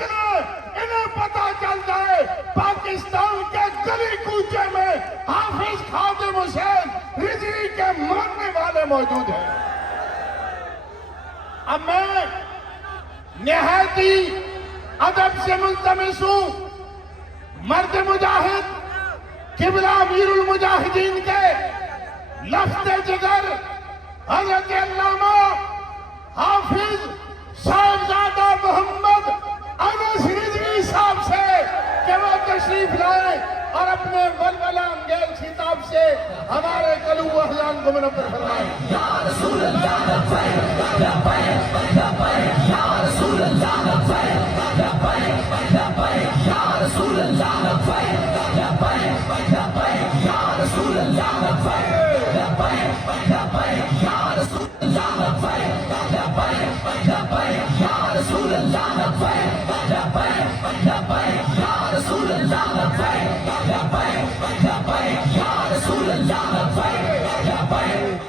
نکلے انہیں پتا چل جائے پاکستان کے گلی کوچے میں حافظ خادم حسین رضوی کے ماننے والے موجود ہیں۔ اب میں نہایتی ادب سے ملتمس ہوں مرد مجاہد قبلہ امیر المجاہدین کے لفظ جگر حضرت علامہ حافظ صاحبزادہ محمد انس رضوی صاحب سے کہ وہ تشریف لائیں اور اپنے ولولہ انگیز خطاب سے ہمارے قلوب و احزان کو منور فرمائیں۔ یا رسول اللہ لبیک لبیک لبیک یا رسول اللہ لبیک لبیک لبیک یا رسول اللہ لبیک لبیک لبیک یا رسول اللہ لبیک لبیک لبیک یا رسول اللہ لبیک لبیک لبیک یا رسول اللہ لبیک لبیک لبیک یا رسول اللہ لبیک لبیک لبیک یا رسول اللہ لبیک لبیک۔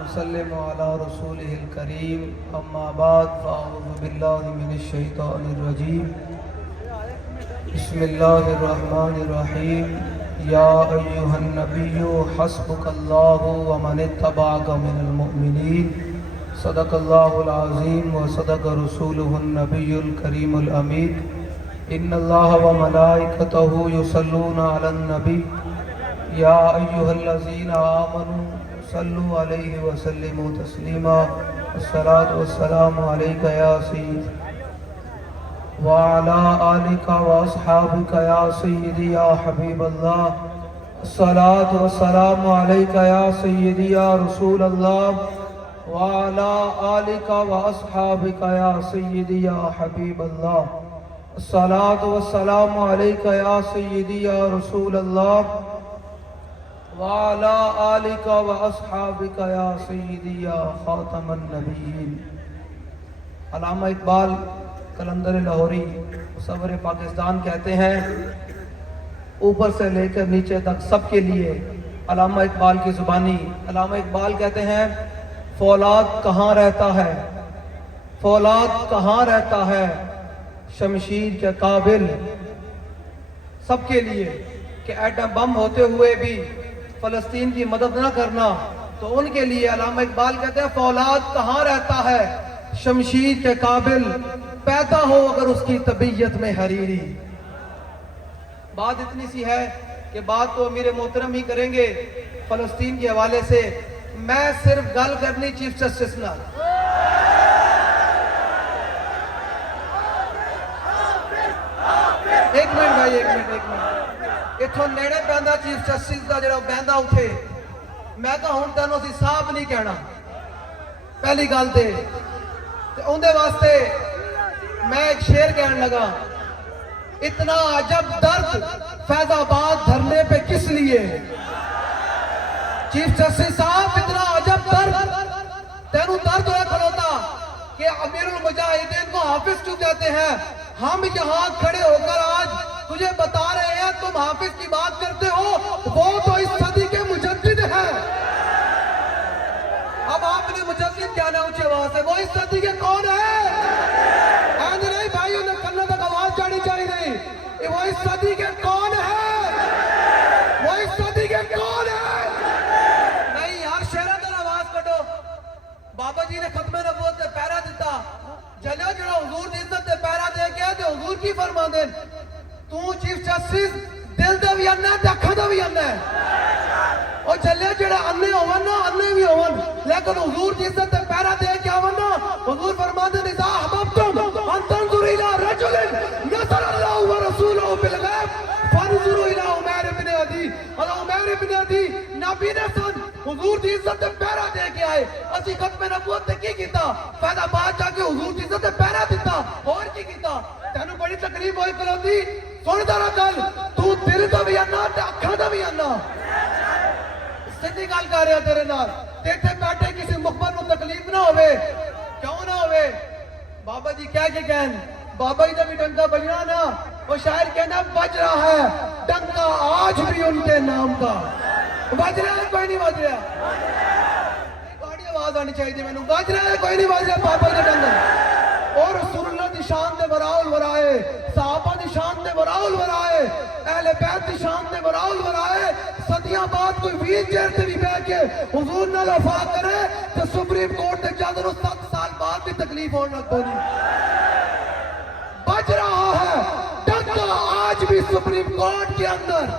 وسلم علی رسولہ الکریم اما بعد فاعوذ باللہ من الشیطان الرجیم بسم اللہ الرحمن الرحیم یا ایہا النبی حسبک اللہ ومن اتبعک من المؤمنین صدق اللہ العظیم وصدق رسولہ النبی الکریم الامین ان اللہ وملائکتہ یصلون علی النبی یا ایہا الذین آمنوا صلوا علیہ وسلموا تسلیما الصلاة والسلام علیکہ یا سید وعلا آلکہ واصحابکہ یا سیدی یا حبیب اللہ الصلاة والسلام علیکہ یا سیدی یا رسول اللہ وعلا آلکہ واصحابکہ یا سیدی یا حبیب اللہ الصلاة والسلام علیکہ یا سیدی یا رسول اللہ وعلا آلکہ واصحابکہ یا سیدی یا خاتم النبیین۔ علامہ اقبال قلندر لاہوری مصور پاکستان کہتے ہیں اوپر سے لے کر نیچے تک سب کے لیے علامہ اقبال کی زبانی۔ علامہ اقبال کہتے ہیں فولاد کہاں رہتا ہے، فولاد کہاں رہتا ہے شمشیر کے قابل، سب کے لیے کہ ایٹم بم ہوتے ہوئے بھی فلسطین کی مدد نہ کرنا، تو ان کے لیے علامہ اقبال کہتے ہیں فولاد کہاں رہتا ہے شمشیر کے قابل، پیدا ہو اگر اس کی طبیعت میں حریری۔ بات اتنی سی ہے کہ بات تو امیر محترم ہی کریں گے فلسطین کے حوالے سے، میں صرف گل کرنی چیف جسٹس نال۔ ایک منٹ بھائی، ایک منٹ اتھوں نیڑے پہندا چیف جسٹس دا جڑا بہندا اٹھے، میں کہا ہن تینوں سی صاحب نہیں کہنا پہلی گل تے اندے واسطے میں ایک شعر کہنے لگا، اتنا عجب درد فیض آباد دھرنے پہ کس لیے، چیف جسٹس صاحب اتنا عجب درد تینوں درد ہوئے کھلوتا کہ امیر المجاہدین کو حافظ کیوں کہتے ہیں؟ ہم یہاں کھڑے ہو کر آج تجھے بتا رہے ہیں تم حافظ کی بات کرتے ہو، وہ تو اس صدی کے مجدد ہیں۔ اب آپ نے مجدد کہنا اونچے آواز سے، وہ اس صدی کے کون ہیں؟ اینج نہیں بھائی، انہیں کرنا تک آواز جانی چاہیے نہیں، وہ اس صدی کے کون ہیں؟ وہ اس صدی کے کون ہیں؟ نہیں یار شہرہ در آواز کٹو۔ بابا جی نے ختم نبوت سے پیرا دیتا، جلیا جڑا حضور دی عزت سے پیرا دے کے تے حضور کی فرما دیں، تو چیف جسٹس دل دا بھی انہ ہے تے اکھاں دا بھی انہ ہے، اور جلیا جڑا انہیں ہون نا انہیں بھی ہون، لیکن حضور دی عزت سے پیرا دے کے آون نا، حضور فرما دیں اذا احببتم ان تنظروا الى رجل نصر اللہ ورسولہ بالغیب فانظروا الى عمیر بن عدی۔ اور عمیر بن عدی نبی نے سن حضور دی عزت سے پیرا دے کے آئے، اسی ختم نبوت سے کی کیتا؟ فیض آباد جا کے حضور دی عزت سے پیرا دیتا، اور کی کیتا؟ تینوں بڑی تقریب ہوئی کلوندی، سن دارا گل، تو دل دا بھی انا تے اکھاں دا بھی انا کرنا سیدھی گل کر رہا تیرے نال تے اتنے بیٹھے کسی مخبر کو تکلیف نہ ہوئے کیوں نہ ہوئے بابا جی کہہ کے کہن بابا جی کا بھی ڈنکا بجنا نا وہ شاعر کہنا بج رہا ہے ڈنکا آج بھی ان کے نام کا بج رہا ہے کوئی نہیں بج رہا گاڑی آواز آنی چاہیے میں بج رہا ہے کوئی نہیں بج رہا بابا جی کا ڈنکا اور رسول اللہ دی شان دے وراؤل ورائے صحابہ دی شان دے وراؤل ورائے اہل بیت دی شان دے وراؤل ورائے صدیاں بعد کوئی ویل چیئر تے بھی بیٹھ کے حضور نال وفا کرے تو سپریم کورٹ تے جج نوں 7 سال بعد بھی تکلیف ہونے لگ پونی بج رہا ہے ڈنکا آج بھی سپریم کورٹ کے اندر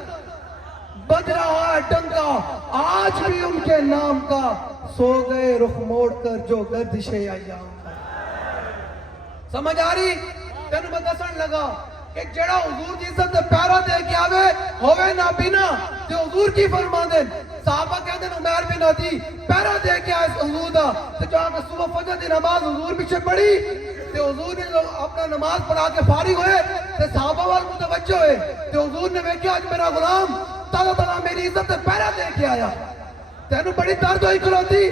بج رہا ہے ڈنکا آج بھی ان کے نام کا سو گئے رخ موڑ کر جو گردش ایام سمجھ آ رہی تینوں میں دسن لگا کہ جڑا حضور دی عزت دے پیرا دے کے آوے ہوئے نہ بینا تے حضور کی فرما دیں صحابہ کہتے ہیں عمیر بن عدی پیرا دے کے آئے حضور دا تے جہاں کہ صبح فجر دی نماز حضور پیچھے پڑھی تے حضور نے اپنا نماز پڑھا کے فارغ ہوئے تے صحابہ وال متوجہ ہوئے تے حضور نے دیکھا آج میرا غلام تعالیٰ تعالیٰ میری عزت دے پیرا دے کے آیا تینوں بڑی درد ہوئی کھلوتی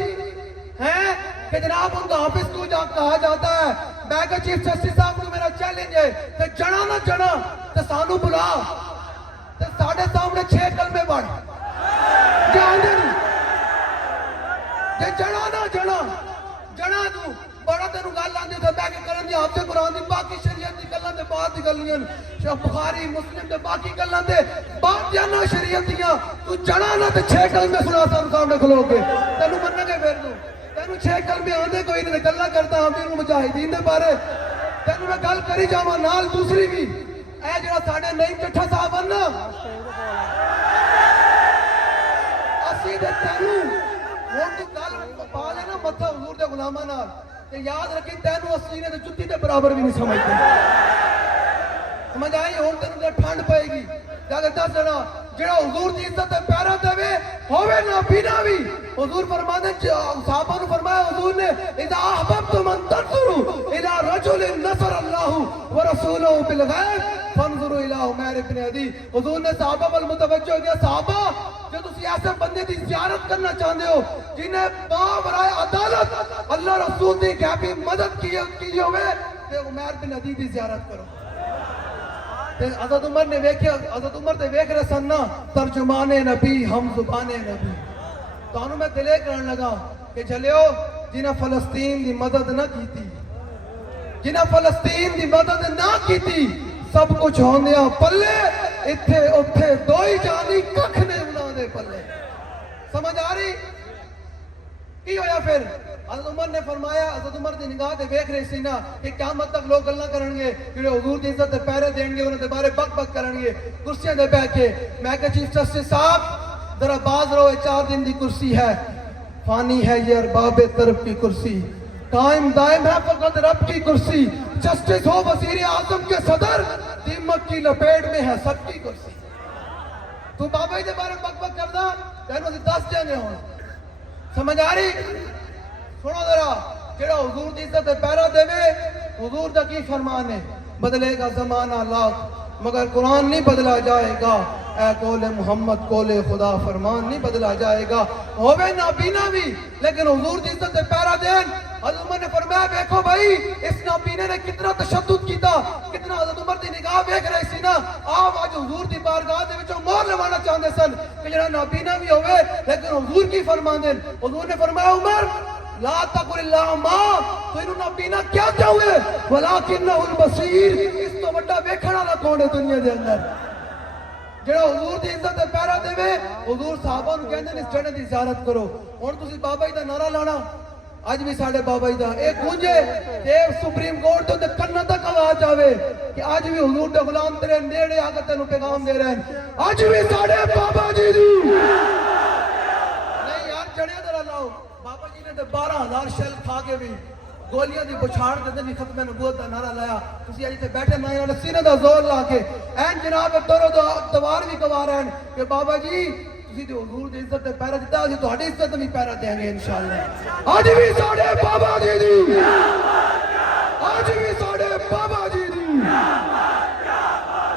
ہیں کہ جناب ان کا حافظ کو کہا جاتا ہے میں کہ چیف جسٹس صاحب کو میرا چیلنج ہے کہ جڑا نہ جڑا تو سانو بلا تو ساڑھے سامنے 6 کلمے پڑھ جان دے کہ جڑا نہ جڑا جڑا تو بڑا تینوں گل آندی تے میں کہ کرن دی حافظ قرآن دی باقی شریعت دی گلاں تے بعد دی گلیاں شاہ بخاری مسلم تے باقی گلاں تے بعد جانا شریعت دیاں تو جڑا نہ تے 6 کلمے سنا سامنے کھلو کے تینوں مننے کے پھر تو تینوں 6 کلمے آندے کوئی نہیں گلاں کرتا امیر مجاہدین دے بارے تینوں میں گل کری جاواں نال دوسری بھی اے جڑا ساڈے نعیم چٹھا صاحب ہن نا اسی دے تینوں ہن تو گل پا لے نا متھا حضور دے غلاماں نال تے یاد رکھی تینوں اسی نے تے جُتی دے برابر بھی نہیں سمجھتے سمجھ آئی ہن تینوں تے ٹھنڈ پئے گی جا کے دس دینا جڑا حضور دی عزت تے پیرا دے ہوے نہ بینا بھی حضور فرماتے صحابہ نے فرمایا حضور نے اذا احببتم ان تنظروا الى رجل نصر الله ورسوله بالغیب فانظروا الى عمیر بن عدی حضور نے صحابہ وال متوجہ ہو گیا صحابہ جو تسی ایسے بندے دی زیارت کرنا چاہتے ہو جنہیں باورائے عدالت اللہ رسول دی غیبی مدد کی ہوئے تے عمیر بن عدی دی زیارت کرو حضرت عمر نے ویکھیا حضرت عمر تے ویکھ رہے سن نا ترجمان نبی ہم زبان نبی تو انہوں میں دلے کرن لگا کہ چلیو جنہیں فلسطین دی مدد نہ کیتی جنہیں فلسطین دی مدد نہ کیتی سب کچھ ہوندیا پلے اتھے اتھے دوئی جانی ککھ نے انہاں دے پلے سمجھ آ رہی کی ہویا پھر حضرت عمر نے فرمایا حضرت عمر دی نگاہ تے ویکھ رہی سی نا کہ قیامت تک لوگ گلاں کرن گے جڑے حضور دی عزت تے پیرے دین گے انہاں دے بارے بک بک کرن گے کرسیاں دے بیٹھ کے میں کہ چیف جسٹس صاحب ذرا باز رہو 4 دن دی کرسی ہے فانی ہے یہ ارباب طرف کی کرسی قائم دائم ہے فقط رب کی کرسی جسٹس ہو وزیر اعظم کے صدر دیمک کی لپیٹ میں ہے سب کی کرسی تو بابا دے بارے بک بک کردا تینوں سے 10 جانے ہون سمجھ آ رہی سنو ذرا جڑا حضور دی عزت پیرا دے حضور دا کی فرمان ہے بدلے گا زمانہ لاکھ مگر قرآن نہیں بدلا جائے گا اے قول محمد قول خدا فرمان نہیں بدلا جائے گا ہوئے نابینا بھی لیکن حضور دی عزت پیرا دین حضرت عمر نے فرمایا دیکھو بھائی اس نابینے نے کتنا تشدد کیتا کتنا حضرت عمر دی نگاہ دیکھ رہے سی نا آپ آج حضور دی بارگاہ دے وچوں مہر لوانا چاہتے سن کہ جڑا نابینا بھی ہوئے لیکن حضور کی فرمان دین حضور نے فرمایا عمر لا تقل اللہ ماں تو انہوں نابینا کیا چاہوے ولیکنہ البصیر اس تو بڑا بیکھنا نہ کونے دنیا دے اندر جڑا حضور دی عزت پیرا دے حضور صحابہ نو کہندے نے اس جڑے دی زیارت کرو ہن تسی بابا جی دا نعرہ لانا اج بھی ساڈے بابا جی دا اے گونجے تے سپریم کورٹ تے کنا تک آواز آوے کہ اج بھی حضور دے غلام تیرے نیڑے آ کے تینوں پیغام دے رہے ہیں اج بھی ساڈے بابا جی دی نہیں یار چڑھے ذرا لاؤ بابا جی نے 12,000 شیل کھا کے بھی گولیاں دی بچھاڑ دے نہیں ختم نبوت دا نعرہ لایا تسی اج تے بیٹھے نہ والے سینے دا زور لا کے این جناب تورو دوار بھی گوا رہے ہیں کہ بابا جی تسی تے حضور دی عزت تے پیرا دتا اسی تہاڈی عزت بھی پیرا دیں گے انشاءاللہ اج بھی ساڈے بابا جی دی اج بھی ساڈے بابا جی دی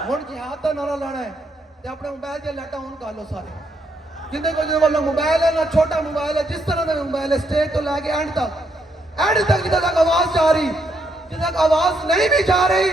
ہن جہاد دا نعرہ لانا ہے ਤੇ ਆਪਣੇ ਮੋਬਾਈਲ ਦੀਆਂ ਲਾਈਟਾਂ ਔਨ ਕਰ ਲਓ ਸਾਰੇ। ਜਿੰਦੇ ਕੋਲ ਮੋਬਾਈਲ ਹੈ ਨਾ ਛੋਟਾ ਮੋਬਾਈਲ ਹੈ, ਜਿਸ ਤਰ੍ਹਾਂ ਦਾ ਮੋਬਾਈਲ ਹੈ, ਸਟੇਜ ਤੋਂ ਲੈ ਕੇ ਐਂਡ ਤੱਕ ਜਿੱਦਾਂ ਤੱਕ ਆਵਾਜ਼ ਜਾ ਰਹੀ, ਜਿੱਦਾਂ ਤੱਕ ਆਵਾਜ਼ ਨਹੀਂ ਵੀ ਜਾ ਰਹੀ